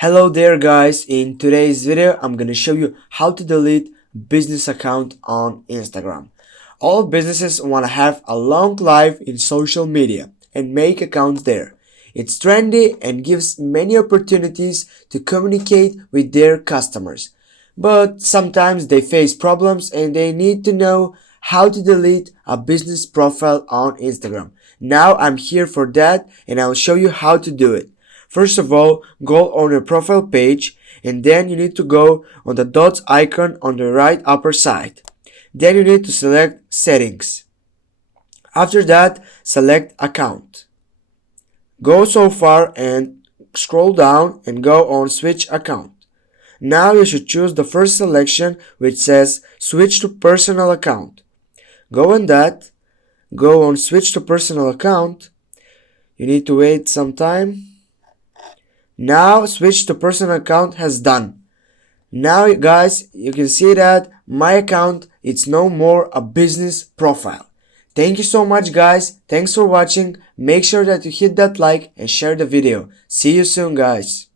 Hello there guys, in today's video I'm gonna show you how to delete business account on Instagram. All businesses wanna have a long life in social media and make accounts there. It's trendy and gives many opportunities to communicate with their customers. But sometimes they face problems and they need to know how to delete a business profile on Instagram. Now I'm here for that and I'll show you how to do it. First of all, go on your profile page and then you need to go on the dots icon on the right upper side. Then you need to select settings. After that, select account. Go so far and scroll down and go on switch account. Now you should choose the first selection which says switch to personal account. Go on that, go on switch to personal account. You need to wait some time. Now switch to personal account has done. Now guys, you can see that my account it's no more a business profile. Thank you so much guys. Thanks for watching. Make sure that you hit that like and share the video. See you soon guys.